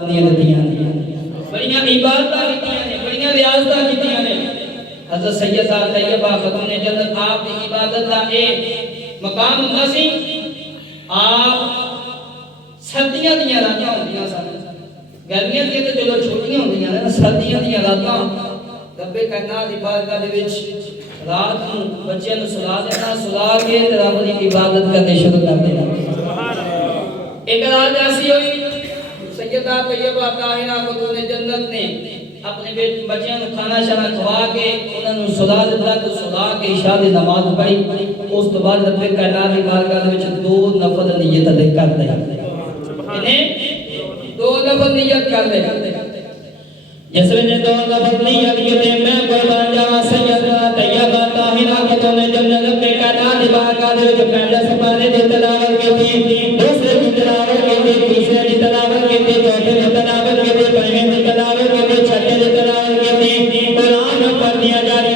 بڑیاں عبادتاں کیتیاں نے، بڑیاں ریاضتاں کیتیاں نے۔ حضرت سیدہ طیبہ خاتون جنت آپ کی عبادت دا ایک مقام ہوندا سی۔ آپ سردیاں دیاں راتاں ہوندیاں سن، گرمیاں دی تے چلو چھوٹیاں ہوندیاں نے، سردیاں دیاں راتاں رب کائنات دی بارگاہ دے وچ رات نوں بچیاں نوں سلا دینا، سلا کے تے رب دی عبادت کرنے شروع کر دینا۔ ایک رات ایسی ہوئی سیدہ طیبہ طاہرہ خاتون جنت نے اپنے بچیاں نوں کھانا شانا کھوا کے انہاں نوں سلا دتا تے سلا کے عشاء دی نماز پڑھی۔ اس تو بعد رب کائنات دی بارگاہ دے وچ دو نفل نیت ادا کر دے، انہیں دو نفل نیت کر دے۔ جس وچ دو نفل نیت کیتے میں قربان جاواں سیدہ طیبہ طاہرہ خاتون جنت رب کائنات دی بارگاہ دے وچ پہلا سپارے دی تلاوت کیتی، دوسرے دی تلاوت کیتی، تیسرے دی تلاوت کیتی، چوتھے دی تلاوت کیتی، پنجویں دی تلاوت کیتی، چھٹے دی تلاوت کیتی۔ قرآن پڑھنیاں جا رہی ہیں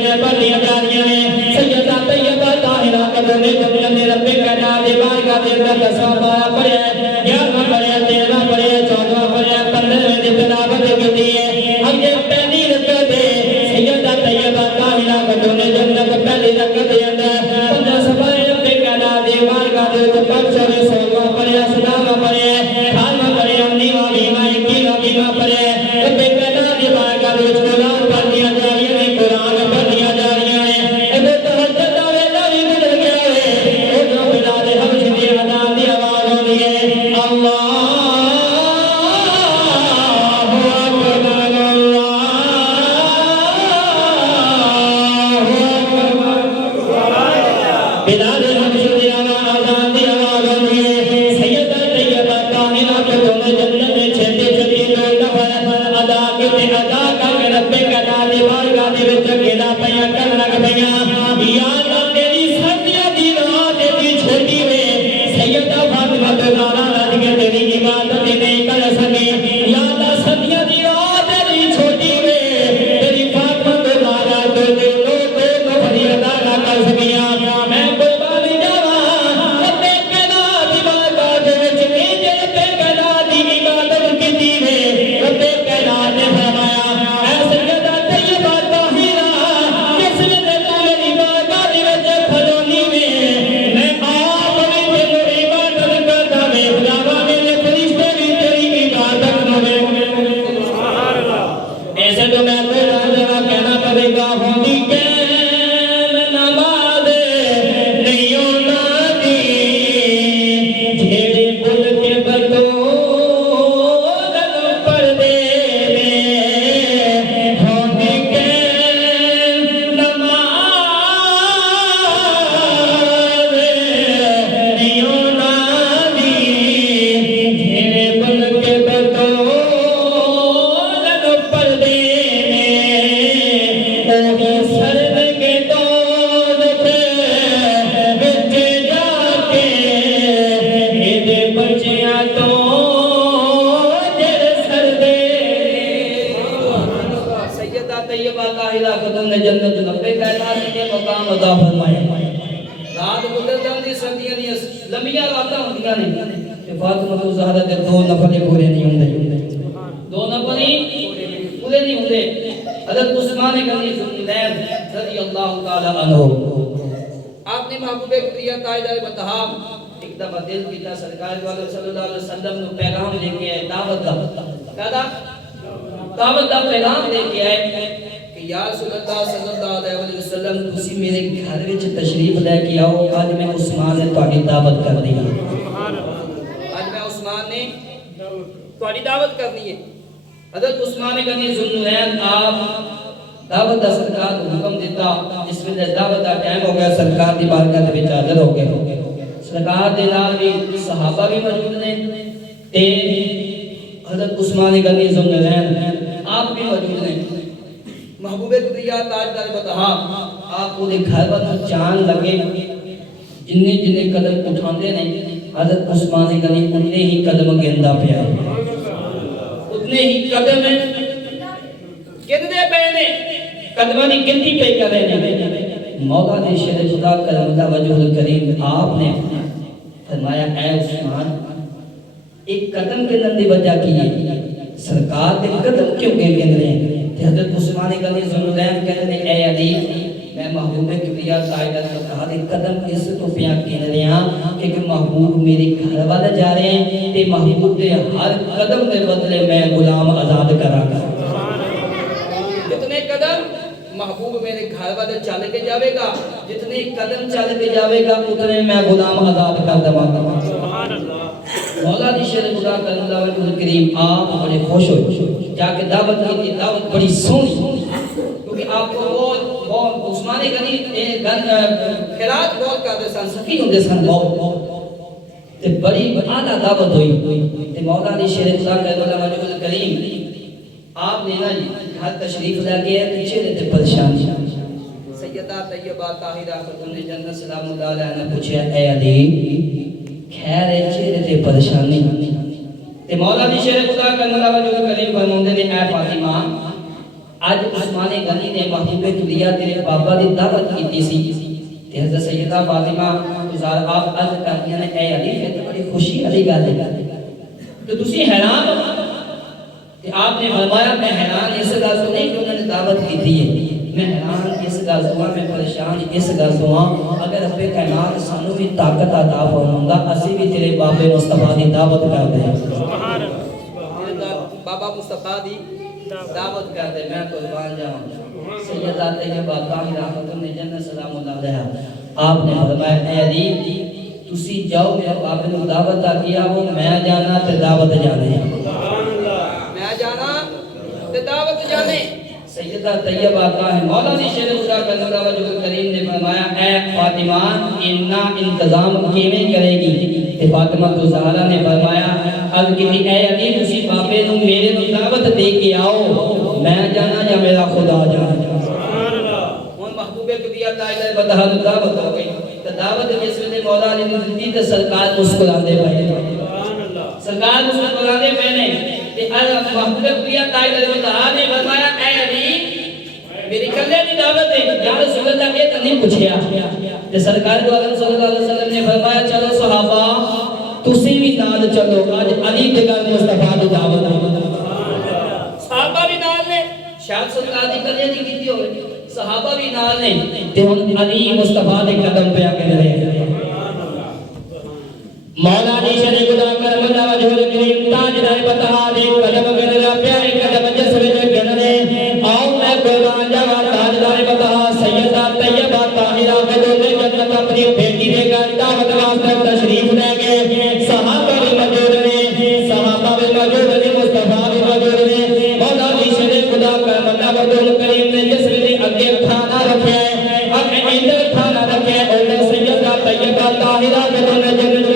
سیدہ طیبہ طاہرہ خاتون جنت نے رب کائنات دی بارگاہ دے اندر 10واں پارہ پڑھیا، 11واں پڑھیا، 13واں پڑھیا، 14واں پڑھیا، 15ویں دی تلاوت کیتی ہے۔ اب یہ پہلی رکعت ہے سیدہ طیبہ طاہرہ خاتون جنت پہلی رکعت دے اندر 15 سپارے رب کائنات دی بارگاہ دے وچ پڑھ چکے، 16واں پڑھیا، 17واں پڑھیا، 18واں پڑھیا، 19واں، 20واں، 21واں، 22واں پڑھیا۔ رب کائنات دی بارگاہ دے وچ قرآن پڑھنیاں جا رہی ہیں، قرآن پڑھنیاں جا رہی ہیں۔ اے تہجد دا ویلا بھی گزر گیا ہے، اودھر بلال حبشی دی اذان دی آواز آندی ہے، اللہ بلال حبشی دی آزان دی آواز آندی ہے۔ سیدہ طیبہ طاہرہ خاتون جنت نے چھٹی چھٹی دو نفل ادا کیتے، ادا کر کے رب کائنات دی بارگاہ دے وچ گلا پیاں کرن لگ پیاں، یا اللہ تیری سردیاں دی رات ایڈی چھوٹی وے، سیدہ فاطمہ زہرا رج کے تیری عبادت نہیں کر سکی، یا اللہ سردیاں دی رات ایڈی چھوٹی وے، تیری فاطمہ زہرا دو نفل ادا نہ کر سکیاں۔ میں قربان جاواں رب کائنات دی بارگاہ دے وچ انج رب کائنات دی عبادت کیتی وے، رب کائنات نے فرمایا اے سیدہ طیبہ طاہرہ جس ویلے تو میری بارگاہ دے وچ کھلونی وے، میں آپ بھی تیری عبادت کردا ویکھ جاواں، میرے فرشتے بھی تیری عبادت نوں ویکھ۔ سبحان اللہ۔ ایسے تو میں قربان جاواں کہنا پوے گا ہوندی قائم نماز نہیں ہونا دی، جھیڑے بل کے بطول پردے میں ہوندی قائم نماز نہیں ہونا دی، جھیڑے بل کے بطول پردے میں وہی سرد کے دور پہ بچ جا کے میرے بچیاں تو جڑ سردے۔ سیدہ طیبہ طاہرہ خاتون جنت رب کائنات نے مقام عطا فرمایا۔ رات گزر جاندی، سردیاں دی لمبیاں راتاں ہوندیاں نے تے فاطمہ زہرا دے دو نفل پورے نہیں ہوندے، دو نفل پورے نہیں ہوندے۔ حضرت عثمان غنی ذوالنورین رضی اللہ تعالی عنہ آپ نے محبوب کبریا تاجدار بطحا ایک دفعہ دل کیتا سرکار صلی اللہ علیہ وسلم نے پیغام لے کے آئے، دعوت دا پیغام لے کے آئے کہ یا رسول اللہ صلی اللہ علیہ وسلم تسی میرے گھر وچ تشریف لے کے آؤ، آج میں عثمان نے تہاڈی دعوت کرنی ہے، آج میں عثمان نے تہاڈی دعوت کرنی ہے۔ حضرت عثمان غنی ذوالنورین آپ دعوت دا سرکار کو حکم دیتا، جس ویلے دعوت دا ٹائم ہو گیا سرکار دی بارگاہ دے وچ حاضر ہو گئے۔ سرکار دے نال بھی صحابہ بھی موجود نے تے حضرت عثمان غنی ذوالنورین آپ بھی موجود ہیں۔ محبوب کبریا تاجدار بطحا آپ کو دے گھر وچ جان لگے، جننے جننے قدم اٹھاندے نے حضرت عثمان غنی اننے ہی قدم گندا پیا، اتنے ہی قدم گندے پے نے، قدماں دی گنتی پہ کر رہے ہیں۔ مولا نے شیر خدا کرم اللہ وجہ الکریم آپ نے فرمایا اے عثمان ایک قدم کے اندر وجہ کی ہے سرکار دے قدم کیوں کہ کہندے ہیں تے حضرت عثمان غنی ذوالنورین کہندے ہیں اے علی میں محبوب کبریا قائدہ سرکار دے قدم اس تو پیا کہندے ہیں کہ محبوب میرے گھر والے جا رہے ہیں تے محبوب دے ہر قدم دے بدلے میں غلام آزاد کراں گا جتنے قدم محبوب میرے گھر والے چل کے جاوے گا جتنے قدم چل کے جاوے گا اتنے میں غلام آزاد کر دوں گا سبحان اللہ مولا دی شیر خدا کرم اللہ وجہ کریم آپ بڑے خوش ہوئے جا کے دعوت کی دعوت بڑی سونی کیونکہ آپ کو بہت عثمان غنی خیرات بہت کرتے سن سخی ہوندے سن بہت تے بڑی اعلیٰ دعوت ہوئی تے مولا دی شیر خدا کرم اللہ وجہ کریم آپ نے نا گھر تشریف لے گئے تے چہرے تے پریشانی سیدہ طیبہ طاہرہ خاتون جنت سلام اللہ علیہ نے پوچھا اے علی خیر چہرے تے پریشانی تے مولا دی شیر خدا کرم اللہ وجہ کریم فرماندے نے اے فاطمہ اج عثمان غنی نے محبوب کبریا تیرے بابا دی دعوت کیتی سی تے حضرت سیدہ فاطمہ گزار آپ عرض کردیاں نے اے علی یہ بڑی خوشی والی گل ہے تو تسی حیران ہو کہ آپ نے فرمایا میں حیران اس گل سے نہیں کہ انہوں نے دعوت کی تھی میں حیران اس گل سے میں پریشان اس گل سے اگر رب کائنات سانو بھی طاقت عطا فرماؤں گا اسی بھی تیرے بابے مصطفیٰ دی دعوت کر دیں سبحان اللہ بابا مصطفیٰ دی دعوت کر دیں میں قربان جاؤں سیدہ طیبہ طاہرہ خاتون جنت سلام اللہ علیہ آپ نے فرمایا اے علی تسی جاؤ میرے بابے نے دعوت کیا وہ میں جانا تے دعوت جانے دعوت جانے سیدہ طیبہ ہے مولا دی شیر خدا کرم اللہ وجہ کریم نے فرمایا اے فاطمہ اتنا انتظام کیویں کرے گی تے فاطمہ زہرا نے فرمایا عرض کی اے علی تسی بابے نو میرے نو دعوت دے کے آؤ میں جانا یا میرا خدا جانا سبحان اللہ ہن محبوب کبریا تعالی بتا دعوت ہو گئی تے دعوت جس ویلے مولا علی نے دتی تے سرکار مسکراندے پئے سبحان اللہ سرکار مسکراندے پئے نے محبوب کبریا تعالی نے فرمایا اے علی میری کلے دی دعوت ہے یا رسول اللہ یہ تو نہیں پوچھیا تے سرکار دو عالم صلی اللہ علیہ وسلم نے فرمایا چلو صحابہ تسی بھی نال چلو اج علی دے گھر مصطفیٰ دی دعوت ہے صحابہ بھی نال نے شاید سرکار دی کلے دی کیتی ہوے صحابہ بھی نال نے تے ہن علی مصطفیٰ دے قدم پہ آ کے رہے مولا دی شریف خدا کرم اللہ وجہ کریم تاجدار بتا دے قدم کرنا پیارے قدم جس وچ گننے آؤ میں قربان جاواں تاجدار بتا سیدہ طیبہ طاہرہ بدون جنت اپنی بیٹی دے گھر دعوت واسطے تشریف لے گئے صحابہ بھی موجود نے مصطفیٰ بھی موجود نے مولا دی شریف خدا کرم اللہ وجہ کریم نے جس وچ اگے کھانا رکھا ہے اگے اندر کھانا رکھا ہے اور سیدہ طیبہ طاہرہ بدون جنت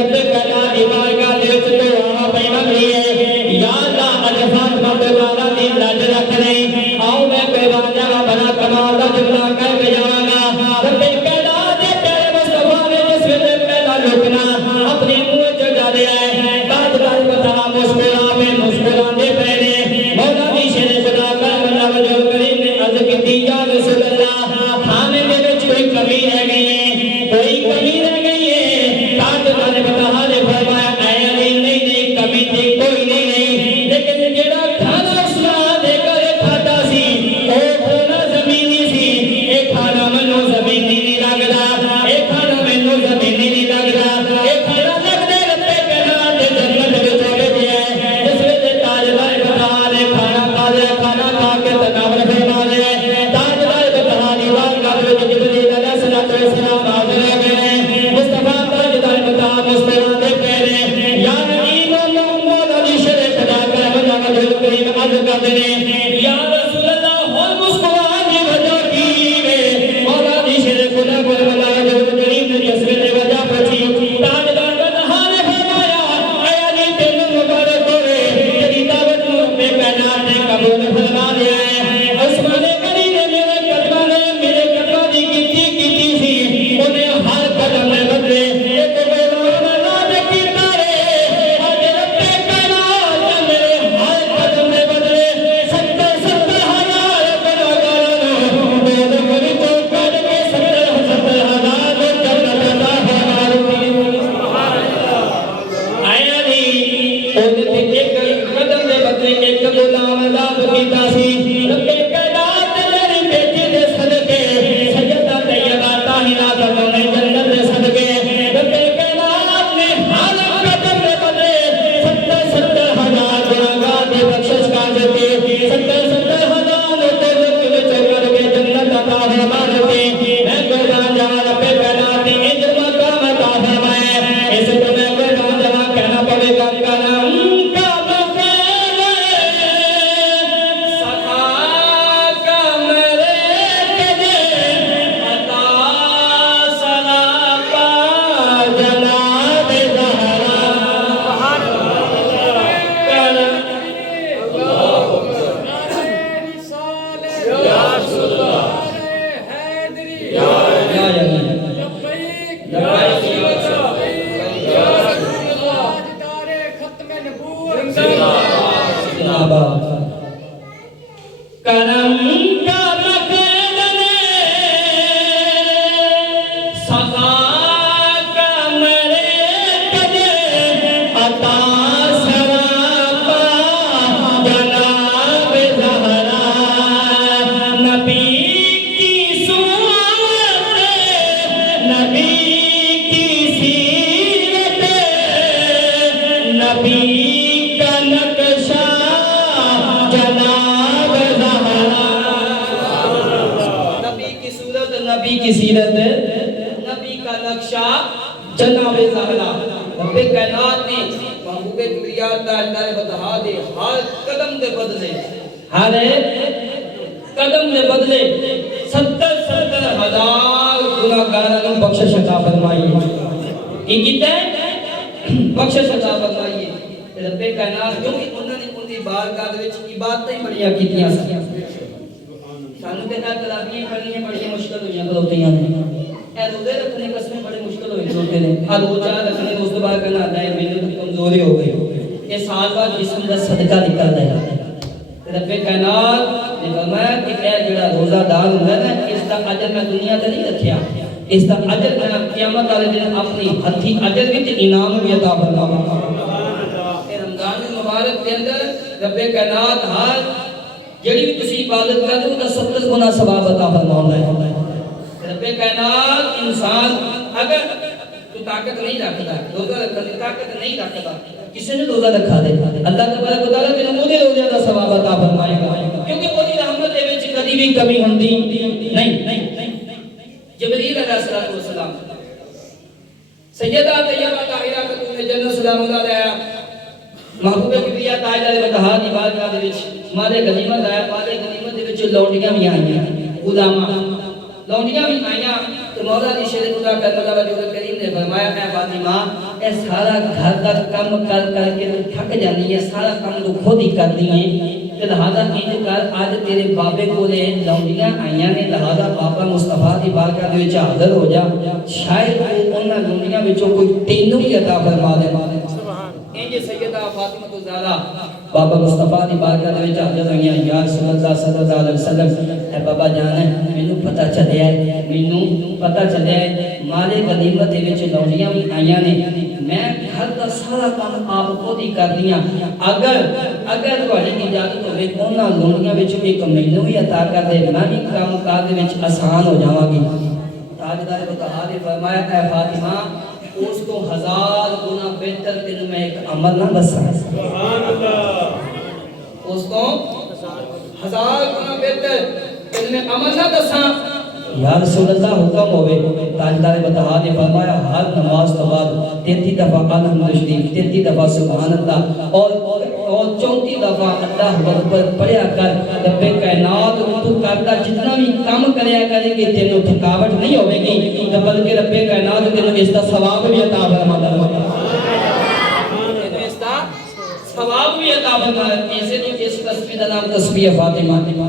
کرم کا مقدم سخا کا مرتب عطا سراپا جناب زہرا نبی کی صورت نبی کی سیرت نبی کا نقشہ جناب نبی کی صورت نبی کی سیرت نبی کا نقشہ جناب زہرا رب کائنات نے محبوب کبریا تاجدار بطحا دے ہر قدم دے بدلے ہر قدم دے بدلے 70,000 گناہگاراں نوں بخشش عطا فرمائی کی کیتا ہے بخشش عطا فرمائی رب کائنات کیونکہ انہوں نے ان دی بارگاہ دے وچ عبادتیں بڑیاں کیتیاں سن سانوں تے نال تراویح پڑھنی بڑی مشکل ہوئیاں کھلوتیاں نے اے روزے رکھنے قسمیں بڑی مشکل ہوئی کھلوتے نے آ روزہ رکھنے اس کے بعد کہنا آتا ہے میرے تو کمزوری ہو گئی یہ سال بعد جسم دا صدقہ نکلتا ہے رب کائنات نے فرمایا کہ اے جڑا روزہ دار ہوندا ہے نا اس دا اجر میں دنیا تے نہیں رکھیا اس دا اجر میں قیامت والے دن اپنی ہتھی اجر وچ انعام بھی عطا فرماواں اے رمضان مبارک دے اندر رب کائنات ہر جڑی بھی تسی عبادت کرتے ہو 70 گنا ثواب عطا فرماوندا ہے رب کائنات انسان اگر تو طاقت نہیں رکھتا روزہ رکھنے کی طاقت نہیں رکھتا کسی نے روزہ رکھا دے اللہ تبارک و تعالی تینوں اودے روزے دا ثواب عطا فرمائے گا کیونکہ اودی رحمت دے وچ کبھی بھی کمی ہوندی نہیں جبرائیل علیہ السلام سیدہ طیبہ طاہرہ خاتون جنت سلام اللہ علیہا محبوب کبریا تاجدار بطحا دی بارگاہ دے وچ مالے غنیمت آیا مالے غنیمت دے وچ لونڈیاں بھی آئیاں غلاماں لونڈیاں بھی آئیاں تو مولا دی شیر خدا کرنے والا جو کریم نے فرمایا اے فاطمہ اے سارا گھر کا کام کر کر کے تو تھک جاندی ہے سارا کام تو خود ہی کردی ہے تے لہذا انج کر اج تیرے بابے کولے لونڈیاں آئیاں نے لہذا بابا مصطفیٰ دی بارگاہ دے وچ حاضر ہو جا شاید انہاں لونڈیاں وچوں کوئی تینوں ہی عطا فرما دے انج سیدہ فاطمہ الزہرا بابا مصطفیٰ دی بارگاہ دے وچ حاضر ہوئیاں یا رسول اللہ صلی اللہ علیہ وسلم اے بابا جان مینوں پتہ چلیا ہے مالے غنیمت دے وچ لونڈیاں بھی آئیاں نے میں گھر دا سارا کام آپ خود ہی کر دیاں اگر تہاڈی اجازت ہوے انہاں لونڈیاں وچ ایک مینوں بھی عطا کر دے میں بھی کام کار دے وچ آسان ہو جاواں گی تاجدار بطحا نے فرمایا اے فاطمہ اس کو 1000 گنا بہتر تینوں میں ایک عمل نہ دساں سبحان اللہ اس کو 1000 گنا بہتر تینوں میں عمل نہ دساں یا رسول اللہ حکم ہوئے تاجدار بطحا نے فرمایا ہر نماز کے بعد 33 دفعہ الحمد شریف 33 دفعہ سبحان اللہ اور 34 دفعہ اللہ اکبر پڑھیا کر رب کائنات تو کرتا جتنا بھی کام کریا کرے گی تینوں تھکاوٹ نہیں ہوے گی بلکہ رب کائنات تینوں اس کا ثواب بھی عطا فرمائے گا تینوں اس کا ثواب بھی عطا فرمائے گا ایسے تو اس تسبیح کا نام تسبیح فاطمہ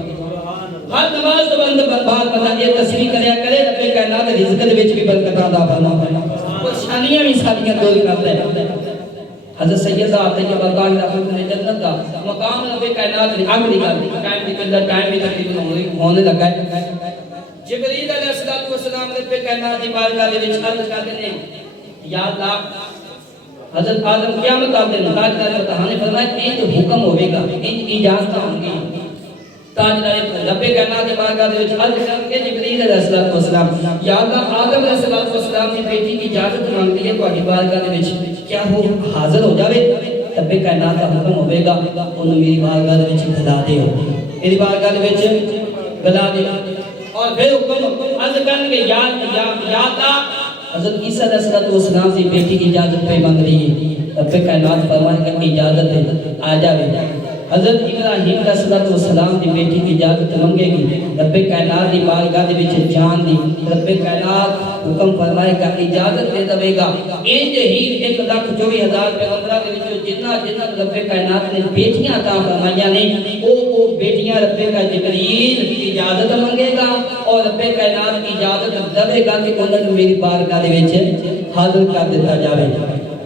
ہر نماز تو بند بات بتا یہ تسبیح کریا کرے رب کائنات رزق دے وچ بھی برکت عطا فرمائے گا پریشانیاں بھی ساریاں دور کرتا ہے حضرت سیدہ طیبہ طاہرہ خاتون جنت کا مقام رب کائنات نے آگ نکال دی ٹائم بھی تقریباً ہونے لگا ہے جبرائیل علیہ السلام رب کائنات دی بارگاہ دے وچ عرض کرتے ہیں یا اللہ حضرت آدم قیامت آتے ہیں تاجدار بطحا نے فرمایا انج حکم ہوئے گا انج اجازت ہوں گی تاجدار رب کائنات دی بارگاہ دے وچ عرض کر کے جبرائیل علیہ السلام یا اللہ آدم علیہ السلام دی بیٹی کی اجازت مانگتی ہے تہاڈی بارگاہ دے وچ کیا وہ حاضر ہو جاوے رب کائنات کا حکم ہوئے گا انہوں میری بارگاہ دے وچ گلا دے میری بارگاہ دے وچ گلا دے اور پھر حکم عرض کرن کے یا اللہ حضرت عیسیٰ علیہ السلام کی بیٹی کی اجازت پہ مانگ رہی ہے رب کائنات فرمانے کا اجازت ہے آ جاوے حضرت ابراہیم علیہ السلام کی بیٹی کی اجازت مانگے گی رب کائنات دی بارگاہ دے وچ جان دی رب کائنات حکم فرمائے گا اجازت دے دے گا انج ہی 1,24,000 پیغمبراں دے وچ جنہ رب کائنات نے بیٹیاں عطا فرمائیاں نے او بیٹیاں رب کا جبرائیل کی اجازت مانگے گا اور رب کائنات کی اجازت دے گا کہ انہاں نوں میری بارگاہ دے وچ حاضر کر دتا جاوے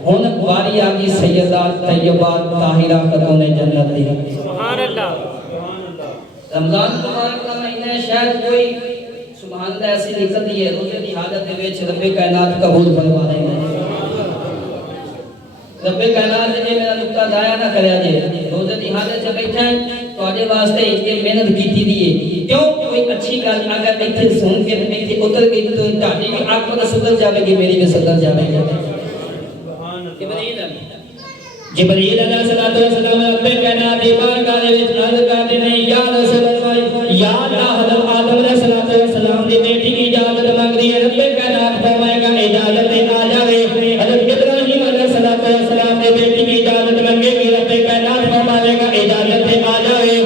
ہن باری آ گئی سیدہ طیبہ طاہرہ خاتون جنت دی سبحان اللہ رمضان مبارک کا مہینہ ہے، شاید کوئی سبحان اللہ ایسی نکلتی ہے روزے دی حالت دے وچ رب کائنات قبول فرما دے گا۔ رب کائنات نے میرا نقطہ ضائع نہ کریا جے، روزے دی حالت سے بیٹھا ہے تواڈے واسطے یہ محنت کیتی دی ہے، کیوں کوئی اچھی گل اگر ایتھے سن کے ایتھے اتر گئی تو تہاڈی بھی آنکھ سدھر جاوے گی، میری بھی سدھر جاوے گی۔ جبریل علیہ الصلوۃ والسلام رب کائنات دی بارگاہ دے وچ عرض کرتے ہیں یا رسول اللہ یا اللہ، حضرت آدم علیہ الصلوۃ والسلام دی بیٹی کی اجازت مانگی ہے، رب کائنات فرمائے گا اجازت دے آ جاوے۔ حضرت ابراہیم علیہ الصلوۃ والسلام دی بیٹی کی اجازت مانگے گی، رب کائنات فرمائے گا اجازت دے آ جاوے۔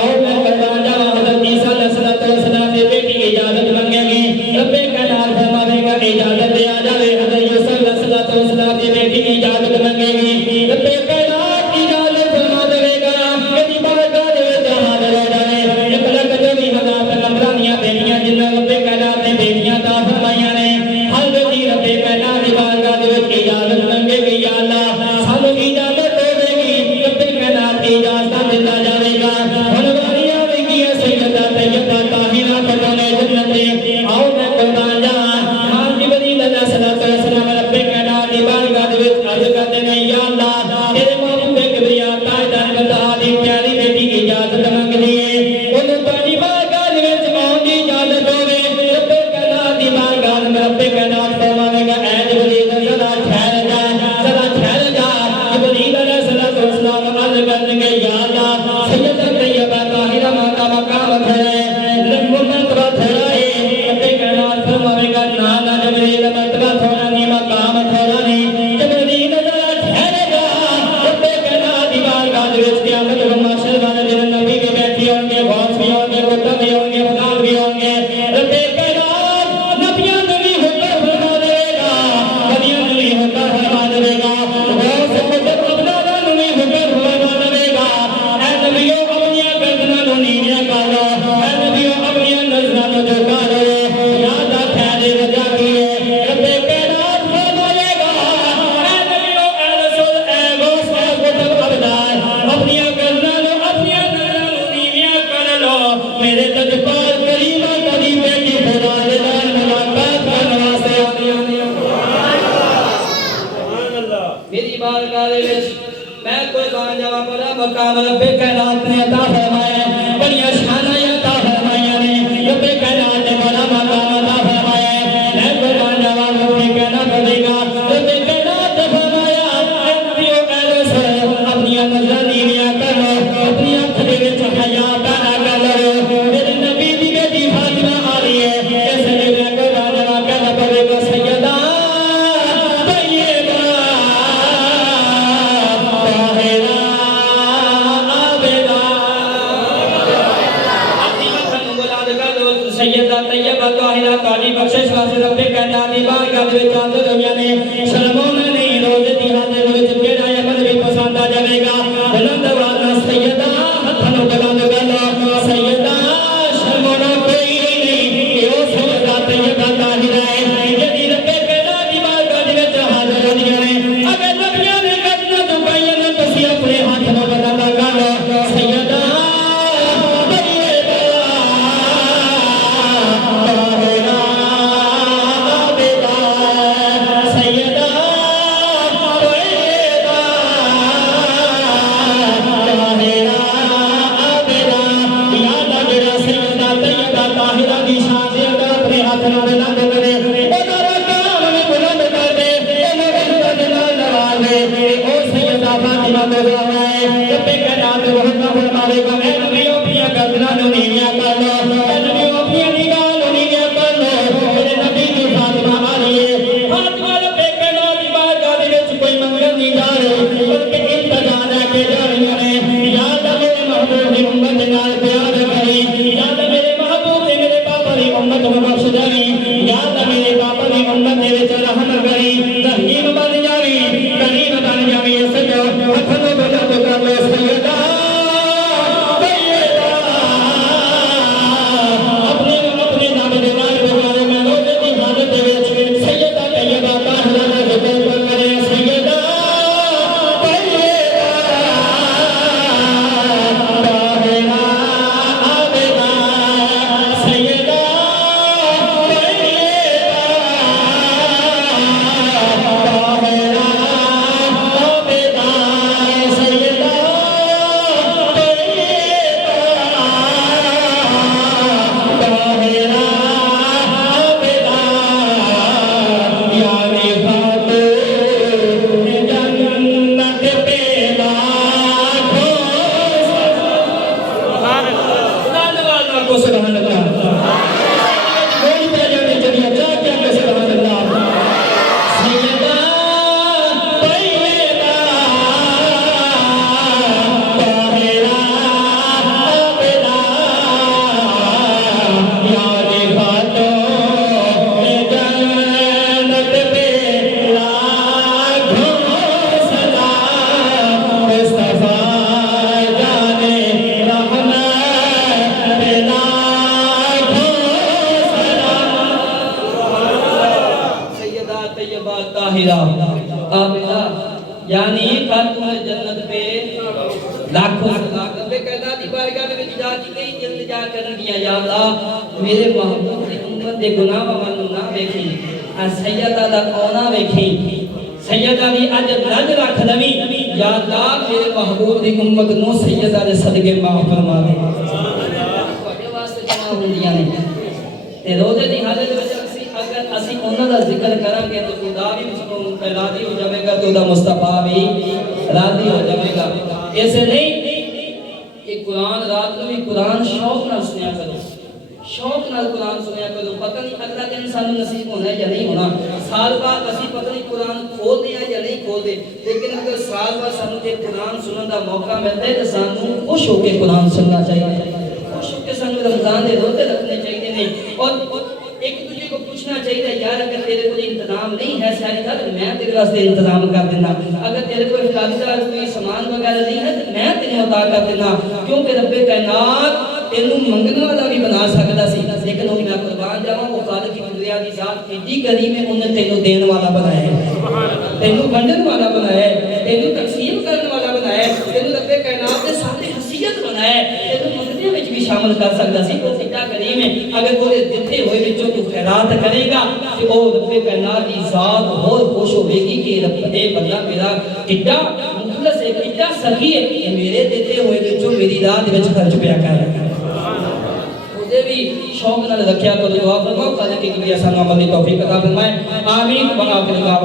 اور میں قربان جاواں، حضرت عیسیٰ علیہ الصلوۃ والسلام دی بیٹی کی اجازت مانگے گی، رب کائنات فرمائے گا اجازت دے آ جاوے۔ حضرت یوسف علیہ الصلوۃ والسلام دی بیٹی کی اجازت مانگے گی، رب کائنات اجازت فرما دے گا کہ بارگاہ دے وچ حاضر ہو جاوے۔ ایک لک جو بھی ہزار پیغمبراں دیاں بیٹیاں جنہاں رب کائنات نے بیٹیاں عطا فرمائیاں نے، ہر بیٹی رب کائنات دی بارگاہ دے وچ اجازت مانگے گی، یا اللہ سانوں اجازت دے گی، رب کائنات کی اجازت دیتا جاوے گا۔ ہن واری آوے گی سیدہ طیبہ طاہرہ فتنے جنت، آؤ میں قربان جاواں، ہاں جبریل علیہ الصلوۃ والسلام رب کائنات دی بارگاہ دے وچ عرض کرتے ہیں یا اللہ تیرے محبوب کبریا تاجدار بندہ دی پیاری بیٹی کی اجازت مانگ لیے، انہوں تاری بارگاہ دے وچ آن دی اجازت ہوے، رب کائنات دی بارگاہ میں رب کائنات فرماوے گا اے جبریل ذرا ٹھہر جا، ذرا ٹھہر جا۔ جبریل علیہ الصلوۃ والسلام عرض کرتے ہیں یا اللہ سیدہ طیبہ طاہرہ ماں مقام ہے، لمبو مرتبہ تھوڑا ہے، رب کائنات فرماوے گا نا نا جبریل مرتبہ تھوڑا نہیں، مقام تھوڑا نہیں، جبریل ذرا ٹھہر جا۔ رب کائنات دی بارگاہ دے وچ قیامت و محشر والے دن نبی بھی بیٹھے ہوں گے، غوث بھی ہوں گے، کتب بھی ہوں گے، خدا بھی ہوں گے، رب کائنات نبیوں کو بھی حکم فرما دے گا، ولیوں کو بھی حکم فرما دے گا، غوث کتب ابدالاں کو بھی حکم فرما دے گا، اے نبیوں اپنی گردناں نوں نیچے کر لو، اے نبیوں اپنی نظراں نوں جھکا لو، یاد ٹھہرے وجہ کی ہے، رب کائنات فرمائے گا اے نبیوں اے رسول اے غوث اے کتب ابدال اپنی گردناں نوں اپنی نظراں نوں نیچے کر لو، میرے تجپال کریمہ کبھی بیٹی خدا دے نال ملاقات کرنے واسطے آتی ہیں۔ میری بارگاہ دے وچ میں قربان جاواں، بڑا مقام رب کائنات نے عطا فرمایا ہے، بڑیاں شاناں عطا فرمائیاں نے، رب کائنات نے بڑا مقام عطا فرمایا ہے، میں قربان جاواں رب کہنا پڑے گا، رب کائنات نے فرمایا اے نبیو اے رسول اپنی نظر نیویاں کر لو، اپنی آنکھ دے وچ حیا پیدا کر لو، میرے نبی دی بیٹی فاطمہ آ رہی ہے، اس لیے میں قربان جاواں کہنا پڑے گا سیدہ طیبہ طاہرہ عابدہ، اپنی آنکھ نوں بلند کر لو، سیدہ طیبہ طاہرہ تہاڈی بخشش واسطے رب کائنات دی بارگاہ دے وچ حاضر ہوئیاں نے، شرمونا نہیں، روزے دی حالت دے وچ کیڑا عمل بھی پسند آ جاوے گا، بلند آواز نال سیدہ ہتھاں نوں بلند کر لو، سیدہ شرمونا کوئی نہیں، کہ او سیدہ طیبہ طاہرہ ہے جدی رب کائنات دی بارگاہ دے وچ حاضر ہوندیاں نے، اگر نبیوں نے گردناں جھکائیاں نے تسی اپنے ہاتھ نوں بلند کر لو، سیدہ کیا کرن گیا یا اللہ میرے محبوب دی امت دے گناہ منو نہ ویکھی سیدہ دا اونا ویکھی سیدہ دی اج لج رکھ لوی یا اللہ میرے محبوب دی امت نو سیدہ دے صدقے معاف فرما دے تواڈے واسطے جمع ہوندیاں نے تے روزے دی حالت وچ اگر اسی انہاں دا ذکر کریں گے تو خدا بھی اس کو راضی ہو جائے گا تو دا مصطفیٰ بھی راضی ہو جائے گا ایسے نہیں کہ قرآن رات کو بھی قرآن شوق نہ سنیا کرو شوق نال قرآن سنیا کرو پتہ نہیں اگلا دن سانو نصیب ہونا ہے یا نہیں ہونا سال بعد اسی پتہ نہیں قرآن کھول دیا یا نہیں کھول دے لیکن اگر سال بعد سانو یہ قرآن سنن دا موقع ملتا ہے تو سانو خوش ہو کے قرآن سننا چاہیے خوش ہو کے سانو رمضان دے روزے رکھنے چاہیے نہیں اور ایک دوسرے کو پوچھنا چاہیے یار اگر تیرے کو انتظام نہیں ہے ساری کا تو میں تیرے واسطے انتظام کر دینا اگر تیرے کو حفاظت کوئی سامان وغیرہ نہیں ہے تو میں تیرے عطا کر دینا کیونکہ رب کائنات تینوں منگنے والا بھی بنا سکتا سی لیکن وہ میں قربان جاواں وہ خالق کی قدرت دی ذات ایڈی کریم ہے انہیں تینوں دین والا بنایا ہے تینوں بنڈن والا بنایا ہے تینوں تقسیم کرنے والا بنایا ہے تینوں رب کائنات کے سامنے حیثیت بنایا ہے تینوں منگنے وچ بھی شامل کر سکتا سی وہ ایڈا کریم ہے اگر وہ دتے ہوئے وچوں تو خیرات کرے گا کہ وہ رب کائنات دی ذات اور خوش ہوے گی کہ رب اے بندہ میرا کڈا مخلص ہے کڈا سخی ہے کہ میرے دیتے ہوئے وچوں میری رات وچ خرچ پیا کر بھی شوق نال رکھیا کرو دعا فرماؤ خالق کی کبھی سانو عمل دی توفیق عطا فرمائے آمین و آخر دعوانا